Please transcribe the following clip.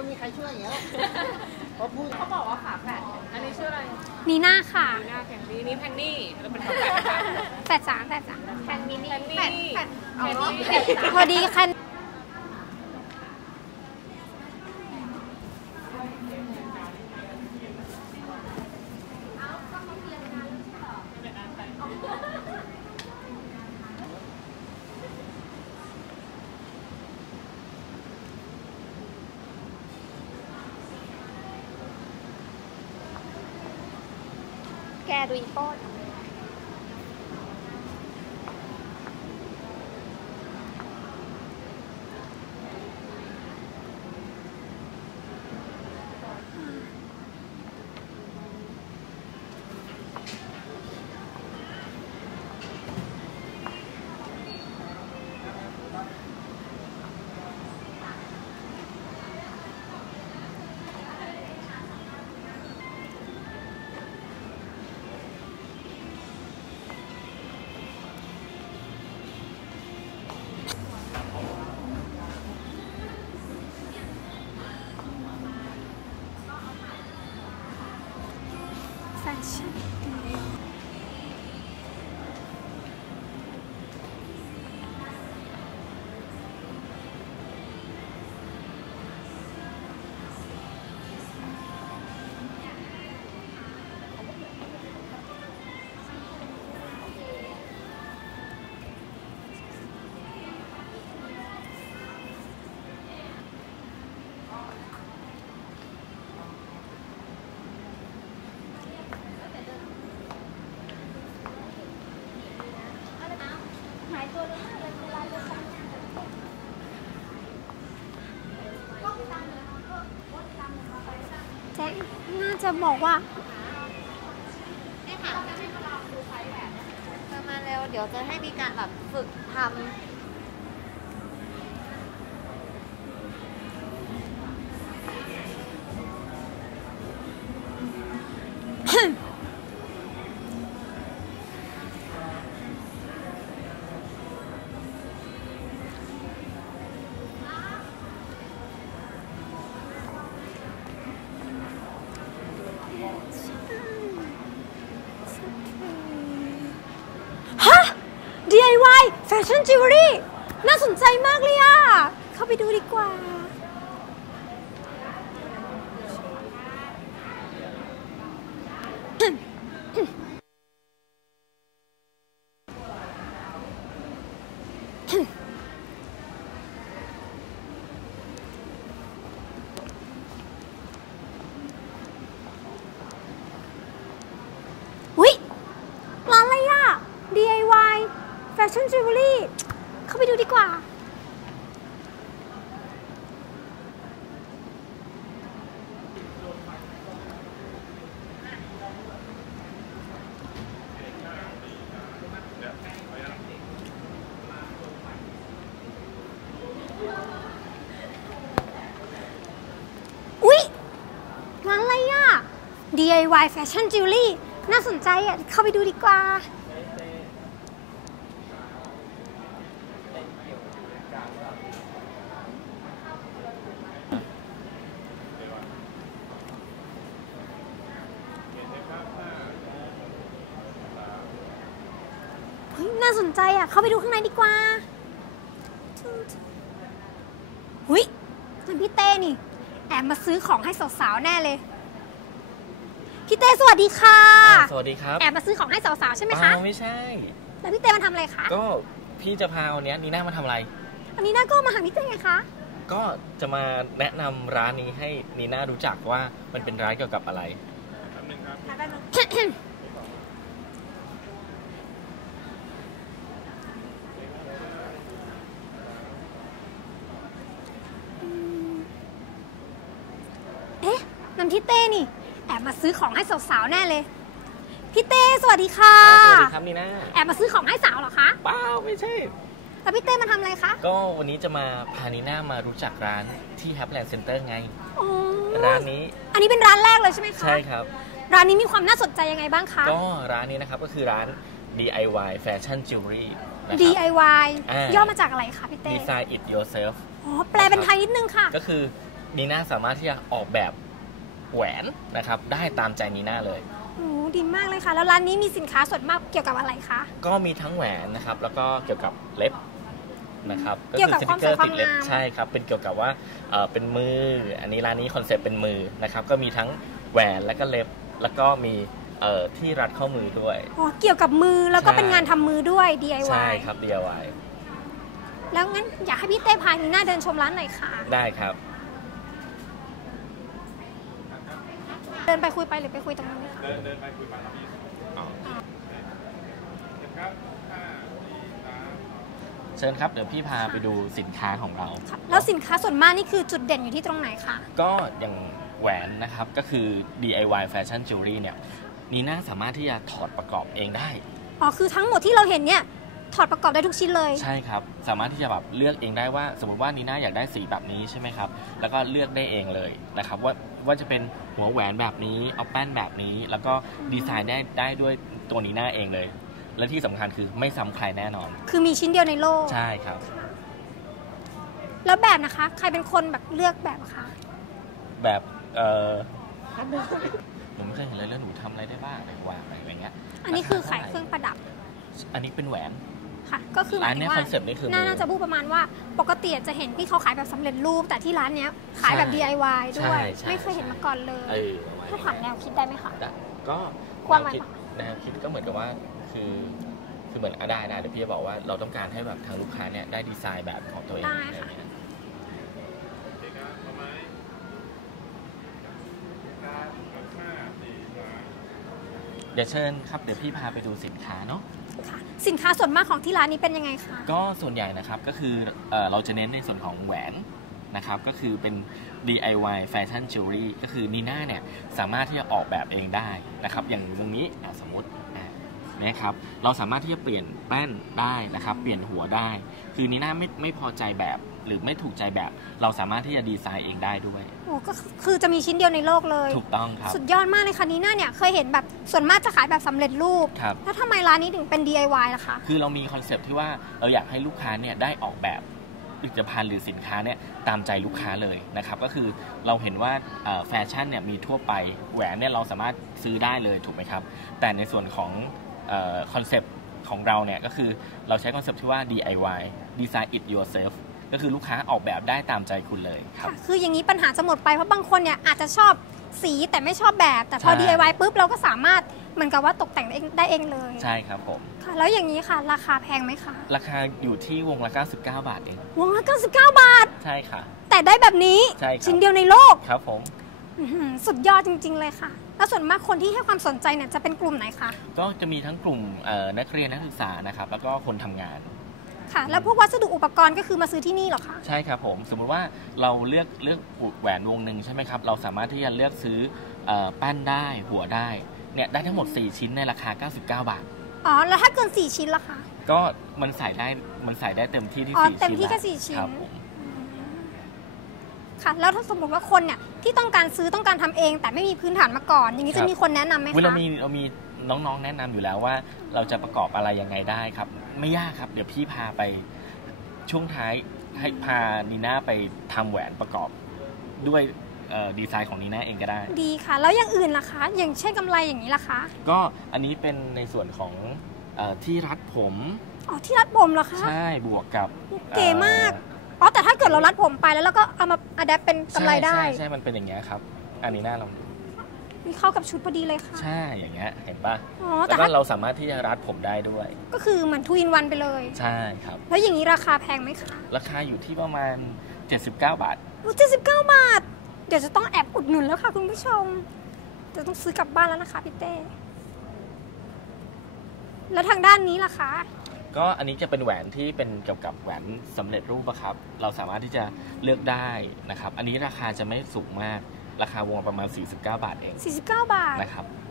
ไปไม่มีใครช่วยอย่างเงี้ยหรอกเพราะพูดเขาบอกว่าขาแฝดอันนี้ชื่ออะไรนีน่าค่ะหน้าแคนดี้นี่แพนนี่เราเป็นขาแฝดนะคะแฝดสามแฝดสามแพนมินี่แพนนี่แพนอ๋อนี่แฝดสามพอดีคัน ดูอีโป้ จะบอกว่าเธอมาเร็วเดี๋ยวจะให้มีการแบบฝึกทำ ชั่นจิวเวลรี่น่าสนใจมากเลยอะ เข้าไปดูดีกว่า อุ๊ย ร้านอะไรอะ DIY Fashion Jewelry เข้าไปดูดีกว่า อุ๊ยร้านอะไรอะ DIY Fashion Jewelry น่าสนใจอะ เข้าไปดูดีกว่าาสนใจอะ เข้าไปดูข้างในดีกว่าหุยนั่นพี่เต้นี่ แอบมาซื้อของให้สาวๆแน่เลย พี่เต้สวัสดีค่ะอ่าสวัสดีครับ แอบมาซื้อของให้สาวๆใช่ไหมคะอ๋อไม่ใช่ แล้วพี่เต้มาทำอะไรคะ ก็พี่จะพาวันเนี้ยนีน่ามาทำอะไร อันนี้น่าก็มาหาพี่เต้ไงคะก็จะมาแนะนำร้านนี้ให้นีน่ารู้จักว่ามันเป็นร้านเกี่ยวกับอะไรเอ๊ะนั่น พี่เต้นี่ แอบมาซื้อของให้สาวๆแน่เลย พี่เต้สวัสดีค่ะ สวัสดีครับนีน่าแอบมาซื้อของให้สาวเหรอคะ เปล่าไม่ใช่แล้วพี่เต้มาทำอะไรคะ ก็วันนี้จะมาพานีน่ามารู้จักร้านที่ Happyland Center ไง อ๋อร้านนี้อันนี้เป็นร้านแรกเลยใช่ไหมคะ ใช่ครับ ร้านนี้มีความน่าสนใจยังไงบ้างคะ ก็ร้านนี้นะครับก็คือร้าน DIY Fashion Jewelry นะครับ DIY อ่า ย่อมาจากอะไรคะพี่เต้ Design it yourself อ๋อแปลเป็นไทยนิดนึงค่ะ ก็คือนีน่าสามารถที่จะออกแบบ แหวนนะครับได้ตามใจนีน่าเลยโอ้ดีมากเลยค่ะ แล้วร้านนี้มีสินค้าส่วนมากเกี่ยวกับอะไรคะ ก็มีทั้งแหวนนะครับแล้วก็เกี่ยวกับเล็บนะครับเกี่ยวกับสความติกเกอร์สวยติดเล็บความงามใช่ครับเป็นเกี่ยวกับว่าเอ่อเป็นมือ อันนี้ร้านนี้คอนเซ็ปต์เป็นมือนะครับก็มีทั้งแหวนแล้วก็เล็บแล้วก็มีเอ่อที่รัดข้อมือด้วยอ๋อเกี่ยวกับมือแล้วก็ใช่เป็นงานทำมือด้วย DIY ใช่ครับ DIY แล้วงั้นอยากให้พี่เต้พานีน่าเดินชมร้านหน่อยค่ะ ได้ครับ ดินไปคุยไปหรือไปคุยตรงนู้นเลยคะเชิญครับ เดี๋ยวพี่พาไปดูสินค้าของเรา ค่ะแล้วสินค้าส่วนมากนี่คือจุดเด่นอยู่ที่ตรงไหนคะก็อย่างแหวนนะครับก็คือ DIY Fashion Jewelry เนี่ยนีน่าสามารถที่จะถอดประกอบเองได้ อ๋อคือทั้งหมดที่เราเห็นเนี่ย ถอดประกอบได้ทุกชิ้นเลย ใช่ครับ สามารถที่จะแบบเลือกเองได้ว่า สมมติว่านีน่าอยากได้สีแบบนี้ใช่ไหมครับ แล้วก็เลือกได้เองเลยนะครับว่าว่าจะเป็นหัวแหวนแบบนี้ เอาแป้นแบบนี้ แล้วก็ดีไซน์ได้ได้ด้วยตัวนีน่าเองเลย และที่สำคัญคือไม่ซ้ำใครแน่นอน คือมีชิ้นเดียวในโลก ใช่ครับ แล้วแบบนะคะ ใครเป็นคนแบบเลือกแบบอะคะแบบเออผมไม่เคยเห็นเลยแล้วหนูทำอะไรได้บ้างอะไรวางอะไรอย่างเงี้ย อันนี้คือขายเครื่องประดับ อันนี้เป็นแหวน ค่ะ ก็คือหมายอันถึเนี้งยว่าคอนเซ็ปต์นี่คือมือน่าจะพูดประมาณว่าปกติจะเห็นที่เขาขายแบบสำเร็จรูป แต่ที่ร้านเนี้ยขายแบบใช่ DIY ด้วยใช่ใช่ไม่เคยเห็นมาก่อนเลยเออถ้าถามแนวคิดได้ไหมคะได้ก็กว้างแนไหมวคิดแนวคิดก็เหมือนกับว่าคือคือเหมือนอะได้ได้เดี๋ยวพี่จะบอกว่าเราต้องการให้แบบทางลูกค้าเนี่ยได้ดีไซน์แบบของตัวเองได้อะไรค่ะเงี้ย เดี๋ยวเชิญครับเดี๋ยวพี่พาไปดูสินค้าเนาะค่ะสินค้าส่วนมากของที่ร้านนี้เป็นยังไงคะก็ส่วนใหญ่นะครับก็คือเอ่อเราจะเน้นในส่วนของแหวนนะครับก็คือเป็น DIY Fashion Jewelry ก็คือนีน่าเนี่ยสามารถที่จะออกแบบเองได้นะครับ อย่างตรงนี้อะสมมติอะนะครับเราสามารถที่จะเปลี่ยนแป้นได้นะครับ เปลี่ยนหัวได้ คือนีน่าไม่ไม่พอใจแบบ หรือไม่ถูกใจแบบ เราสามารถที่จะดีไซน์เองได้ด้วยโอ้ก็คือจะมีชิ้นเดียวในโลกเลย ถูกต้องครับ สุดยอดมากเลยค่ะนีน่าเนี่ยเคยเห็นแบบส่วนมากจะขายแบบสำเร็จรูป ครับ แล้วทำไมร้านนี้ถึงเป็น DIY ล่ะคะ คือเรามีคอนเซปต์ที่ว่าเราอยากให้ลูกค้าเนี่ยได้ออกแบบผลิตภัณฑ์หรือสินค้าเนี่ยตามใจลูกค้าเลยนะครับก็คือเราเห็นว่าเอ่อแฟชั่นเนี่ยมีทั่วไปแหวนเนี่ยเราสามารถซื้อได้เลยถูกไหมครับแต่ในส่วนของคอนเซปต์ของเราเนี่ยก็คือเราใช้คอนเซปต์ที่ว่า DIY Design it yourself ก็คือลูกค้าออกแบบได้ตามใจคุณเลยครับค่ะคืออย่างนี้ปัญหาจะหมดไปเพราะบางคนเนี่ยอาจจะชอบสีแต่ไม่ชอบแบบ แต่พอใช่ DIY ปุ๊บเราก็สามารถเหมือนกับว่าตกแต่งได้เองได้เองเลยใช่ครับผมค่ะแล้วอย่างนี้ค่ะ ราคาแพงไหมคะ ราคาอยู่ที่วงละ 99 บาทเองวงละ 99 บาท ใช่ค่ะ แต่ได้แบบนี้ใช่ครับชิ้นเดียวในโลกครับผมอื้อหือสุดยอดจริง ๆ เลยค่ะ แล้วส่วนมากคนที่ให้ความสนใจเนี่ยจะเป็นกลุ่มไหนคะ ก็จะมีทั้งกลุ่มเอ่อนักเรียนนักศึกษานะครับ แล้วก็คนทำงาน ค่ะ แล้วพวกวัสดุอุปกรณ์ก็คือมาซื้อที่นี่เหรอคะ ใช่ครับผมสมมุติว่าเราเลือกเลือกแหวนวงหนึ่งใช่ไหมครับ เราสามารถที่จะเลือกซื้อเอ่อแป้นได้หัวได้เนี่ยได้ทั้งหมด 4 ชิ้นในราคา 99 บาท อ๋อ แล้วถ้าเกิน 4 ชิ้นล่ะคะ ก็มันใส่ได้มันใส่ได้เต็มที่ที่อ๋อ4เต็มชิ้นที่แค่ล้วสี่ชิ้นครับผมค่ะแล้วถ้าสมมติว่าคนเนี่ยที่ต้องการซื้อต้องการทำเอง แต่ไม่มีพื้นฐานมาก่อน อย่างนี้จะมีคนแนะนำไหมเวลาคะมีเรามี น้องๆ แนะนำอยู่แล้วว่าเราจะประกอบอะไรยังไงได้ครับ ไม่ยากครับ เดี๋ยวพี่พาไปช่วงท้ายให้พานีน่าไปทำแหวนประกอบด้วยเอ่อดีไซน์ของนีน่าเองก็ได้ ดีค่ะ แล้วอย่างอื่นล่ะคะ อย่างเช่นกำไรอย่างนี้ล่ะคะ ก็อันนี้เป็นในส่วนของเออที่รัดผมอ๋อที่รัดผมเหรอคะใช่บวกกับเก๋มากอ๋อแต่ถ้าเกิดเรารัดผมไปแล้วเราก็เอามาอัดแอปเป็นเอ่อกำไรได้ใช่ใช่ใช่มันเป็นอย่างเงี้ยครับอันนี้น่าลองดู มีเข้ากับชุดพอดีเลยค่ะ ใช่ อย่างเงี้ย เห็นปะอ๋อแล้แต่วก็ถ้าเราสามารถที่จะรัดผมได้ด้วย ก็คือเหมือนทูอินวันไปเลย ใช่ครับ แล้วอย่างนี้ราคาแพงไหมคะราคาอยู่ที่ประมาณ 79 บาท เจ็ดสิบเก้าบาท เดี๋ยวจะต้องแอบอุดหนุนแล้วค่ะคุณผู้ชม จะต้องซื้อกลับบ้านแล้วนะคะพี่เต้ แล้วทางด้านนี้ล่ะคะ ก็อันนี้จะเป็นแหวนที่เป็นเกี่ยวกับแหวนสำเร็จรูปอะครับ เราสามารถที่จะเลือกได้นะครับ อันนี้ราคาจะไม่สูงมาก ราคาวงประมาณ 49 บาทเอง 49 บาทนะครับอ